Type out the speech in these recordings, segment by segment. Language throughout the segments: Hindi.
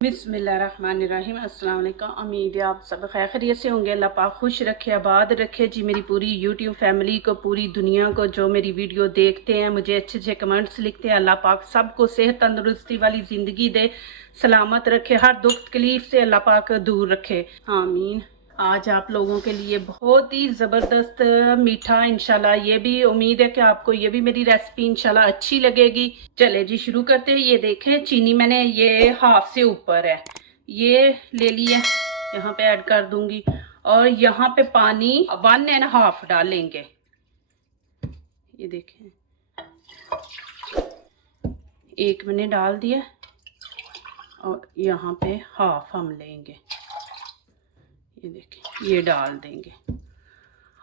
बिस्मिल्लाहिर्रहमानिर्रहीम। अस्सलाम वालेकुम। उम्मीद है आप सब खैर खैरियत से होंगे। अल्लाह पाक खुश रखे, आबाद रखे जी मेरी पूरी यूट्यूब फैमिली को, पूरी दुनिया को। जो मेरी वीडियो देखते हैं, मुझे अच्छे अच्छे कमेंट्स लिखते हैं, अल्लाह पाक सबको सेहत तंदुरुस्ती वाली ज़िंदगी दे, सलामत रखे, हर दुख तकलीफ़ से अल्लाह पाक दूर रखे, आमीन। आज आप लोगों के लिए बहुत ही ज़बरदस्त मीठा, इंशाल्लाह ये भी उम्मीद है कि आपको ये भी मेरी रेसिपी इंशाल्लाह अच्छी लगेगी। चले जी शुरू करते हैं। ये देखें, चीनी मैंने ये हाफ से ऊपर है, ये ले लिया, यहाँ पे ऐड कर दूंगी। और यहाँ पे पानी 1.5 डालेंगे। ये देखें, 1 मैंने डाल दिया और यहाँ पे हाफ हम लेंगे। ये देखें, ये डाल देंगे।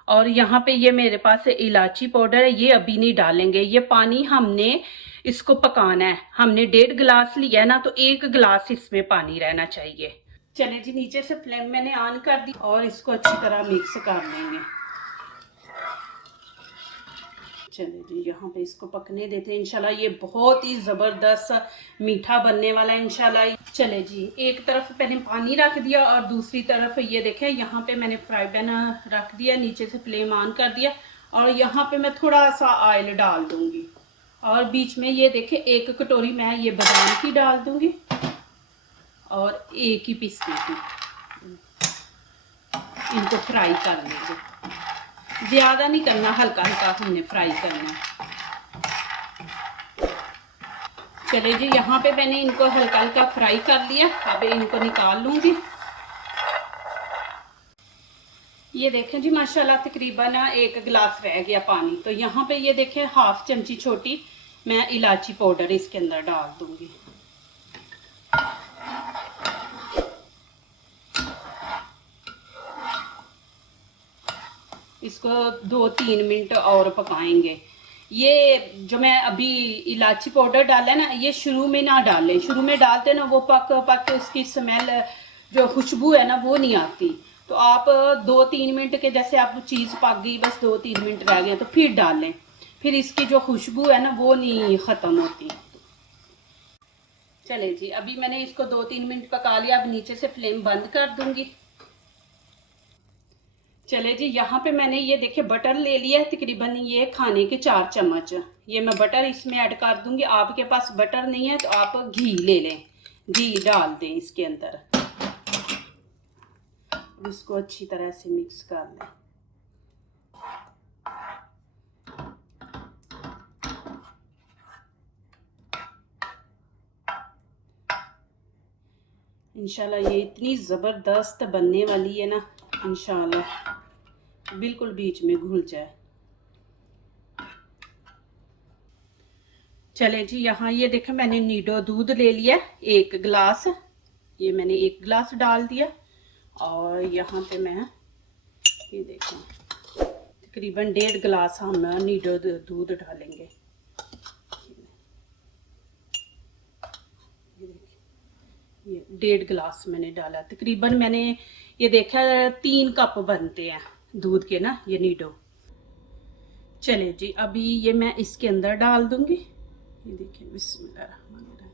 और यहाँ पे ये मेरे पास इलायची पाउडर है, ये अभी नहीं डालेंगे। ये पानी हमने इसको पकाना है, हमने 1.5 गिलास लिया है ना, तो 1 गिलास इसमें पानी रहना चाहिए। चले जी, नीचे से फ्लेम मैंने ऑन कर दी और इसको अच्छी तरह मिक्स कर लेंगे। चले जी, यहाँ पे इसको पकने देते हैं। इंशाल्लाह ये बहुत ही ज़बरदस्त मीठा बनने वाला है इंशाल्लाह। चले जी, एक तरफ मैंने पानी रख दिया और दूसरी तरफ ये देखें, यहाँ पे मैंने फ्राई पैन रख दिया, नीचे से फ्लेम ऑन कर दिया और यहाँ पे मैं थोड़ा सा ऑयल डाल दूँगी। और बीच में ये देखें, 1 कटोरी मैं ये बादाम की डाल दूँगी और 1 ही पिस्ते की। इनको फ्राई कर लेंगे, ज़्यादा नहीं करना, हल्का हल्का हमने फ्राई करना। चले जी, यहाँ पे मैंने इनको हल्का हल्का फ्राई कर लिया, अब इनको निकाल लूँगी। ये देखें जी, माशाल्लाह तकरीबन 1 गिलास रह गया पानी। तो यहाँ पे ये देखें, हाफ चमची छोटी मैं इलायची पाउडर इसके अंदर डाल दूँगी। इसको 2-3 मिनट और पकाएंगे। ये जो मैं अभी इलायची पाउडर डाला है ना, ये शुरू में ना डालें। शुरू में डालते ना, वो पक पक उसकी स्मेल, जो खुशबू है ना, वो नहीं आती। तो आप 2-3 मिनट के, जैसे आप चीज़ पक गई, बस 2-3 मिनट रह गए तो फिर डालें, फिर इसकी जो खुशबू है ना, वो नहीं ख़त्म होती। चले जी, अभी मैंने इसको 2-3 मिनट पका लिया। अब नीचे से फ्लेम बंद कर दूंगी। चले जी, यहाँ पे मैंने ये देखे बटर ले लिया है, तकरीबन ये खाने के 4 चम्मच। ये मैं बटर इसमें ऐड कर दूंगी। आपके पास बटर नहीं है तो आप घी ले लें, घी डाल दें इसके अंदर। इसको अच्छी तरह से मिक्स कर लें। इंशाल्लाह ये इतनी ज़बरदस्त बनने वाली है ना, इंशाल्लाह बिल्कुल बीच में घुल जाए। चले जी, यहाँ ये देखें, मैंने नीडो दूध ले लिया 1 गिलास। ये मैंने 1 गिलास डाल दिया और यहाँ पे मैं ये देखें, तकरीबन 1.5 गिलास हम नीडो दूध डालेंगे। ये 1.5 गिलास मैंने डाला। तकरीबन मैंने ये देखा 3 कप बनते हैं दूध के ना, ये नीडो। चले जी, अभी ये मैं इसके अंदर डाल दूंगी। ये देखिए, बिस्मिल्लाहिर्रहमानिर्रहीम।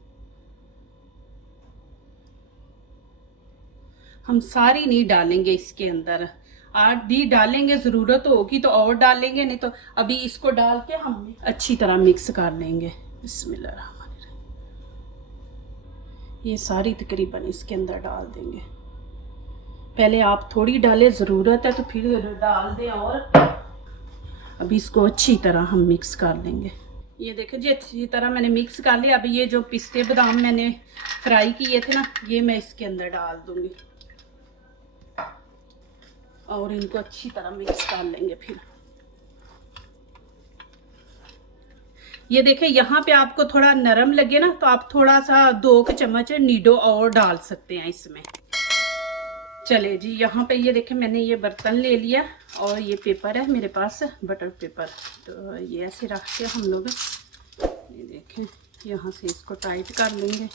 हम सारी नहीं डालेंगे इसके अंदर, आधी डालेंगे, ज़रूरत होगी तो और डालेंगे, नहीं तो अभी इसको डाल के हम अच्छी तरह मिक्स कर लेंगे। बिस्मिल्लाहिर्रहमानिर्रहीम। ये सारी तकरीबन इसके अंदर डाल देंगे। पहले आप थोड़ी डालें, ज़रूरत है तो फिर डाल दें। और अभी इसको अच्छी तरह हम मिक्स कर लेंगे। ये देखो जी, अच्छी तरह मैंने मिक्स कर लिया। अभी ये जो पिस्ते बादाम मैंने फ्राई किए थे ना, ये मैं इसके अंदर डाल दूंगी और इनको अच्छी तरह मिक्स कर लेंगे। फिर ये देखें, यहाँ पे आपको थोड़ा नरम लगे ना, तो आप थोड़ा सा 2 चम्मच नीडो और डाल सकते हैं इसमें। चले जी, यहाँ पे ये देखें, मैंने ये बर्तन ले लिया और ये पेपर है मेरे पास, बटर पेपर। तो ये ऐसे रख के हम लोग, ये देखें, यहाँ से इसको टाइट कर लेंगे।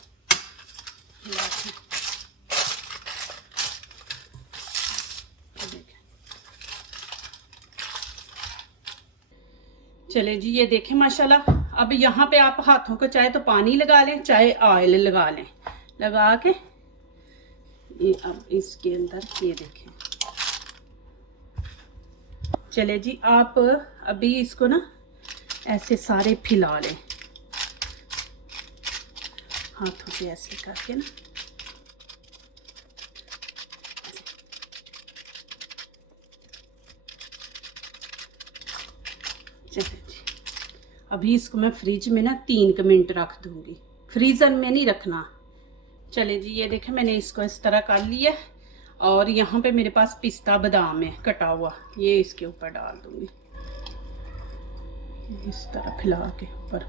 चले जी, ये देखें माशाल्लाह। अब यहाँ पे आप हाथों को चाहे तो पानी लगा लें, चाहे ऑयल लगा लें, लगा के ये अब इसके अंदर ये देखें। चले जी, आप अभी इसको ना ऐसे सारे फैला लें हाथों से ऐसे करके ना। चले जी, अभी इसको मैं फ्रिज में ना 3 मिनट रख दूंगी, फ्रीज़र में नहीं रखना। चले जी, ये देखें मैंने इसको इस तरह कर लिया और यहाँ पे मेरे पास पिस्ता बादाम है कटा हुआ, ये इसके ऊपर डाल दूंगी इस तरह फैला के ऊपर।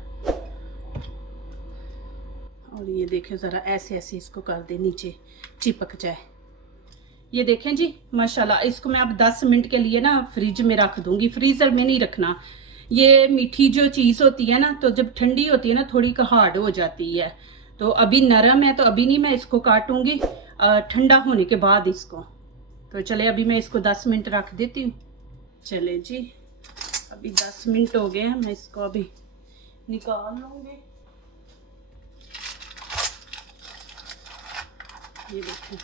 और ये देखें ज़रा ऐसे ऐसे इसको कर दे नीचे चिपक जाए। ये देखें जी माशाल्लाह, इसको मैं अब 10 मिनट के लिए ना फ्रिज में रख दूंगी, फ्रीज़र में नहीं रखना। ये मीठी जो चीज़ होती है ना, तो जब ठंडी होती है ना थोड़ी हार्ड हो जाती है, तो अभी नरम है तो अभी नहीं मैं इसको काटूंगी, ठंडा होने के बाद इसको। तो चले अभी मैं इसको 10 मिनट रख देती हूँ। चले जी, अभी 10 मिनट हो गए हैं, मैं इसको अभी निकाल लूँगी। ये देखें,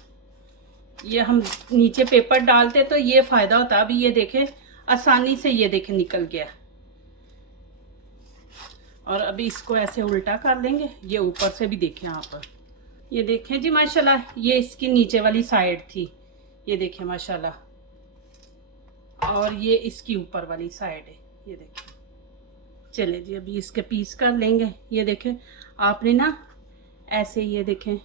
ये हम नीचे पेपर डालते तो ये फ़ायदा होता है। अभी ये देखें आसानी से ये देखें निकल गया। और अभी इसको ऐसे उल्टा कर लेंगे, ये ऊपर से भी देखें आप। ये देखें जी माशाल्लाह, ये इसकी नीचे वाली साइड थी, ये देखें माशाल्लाह, और ये इसकी ऊपर वाली साइड है, ये देखें। चले जी, अभी इसके पीस कर लेंगे। ये देखें आपने ना ऐसे, ये देखें।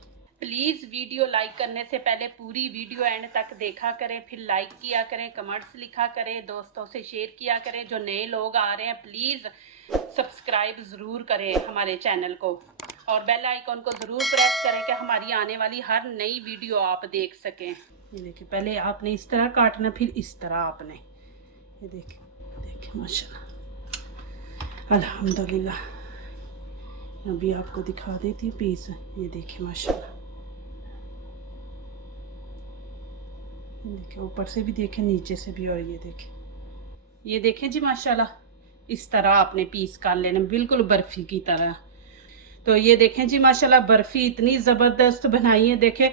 प्लीज़ वीडियो लाइक करने से पहले पूरी वीडियो एंड तक देखा करें, फिर लाइक किया करें, कमेंट्स लिखा करें, दोस्तों से शेयर किया करें। जो नए लोग आ रहे हैं प्लीज़ सब्सक्राइब ज़रूर करें हमारे चैनल को, और बेल आइकॉन को ज़रूर प्रेस करें कि हमारी आने वाली हर नई वीडियो आप देख सकें। ये देखिए, पहले आपने इस तरह काटना, फिर इस तरह आपने, ये देखिए माशाल्लाह अल्हम्दुलिल्लाह। अभी आपको दिखा देती हूँ पीस, ये देखिए माशाल्लाह, देखिए ऊपर से भी देखें नीचे से भी, और ये देखें जी माशाल्लाह, इस तरह आपने पीस कर लेना बिल्कुल बर्फ़ी की तरह। तो ये देखें जी माशाल्लाह, बर्फ़ी इतनी ज़बरदस्त बनाई है। देखें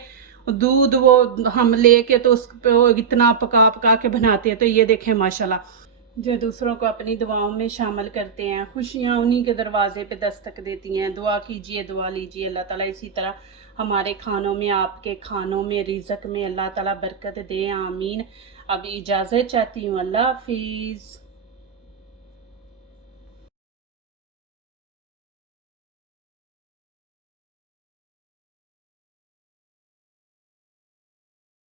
दूध वो हम लेके तो उस वो इतना पका पका के बनाते हैं। तो ये देखें माशाल्लाह, जो दूसरों को अपनी दुआओं में शामिल करते हैं, खुशियाँ उन्हीं के दरवाजे पे दस्तक देती हैं। दुआ कीजिए, दुआ लीजिए, अल्लाह ताला इसी तरह हमारे खानों में, आपके खानों में, रिज़्क़ में अल्लाह ताला बरकत दे, आमीन। अब इजाज़त चाहती हूँ, अल्लाह हाफिज़।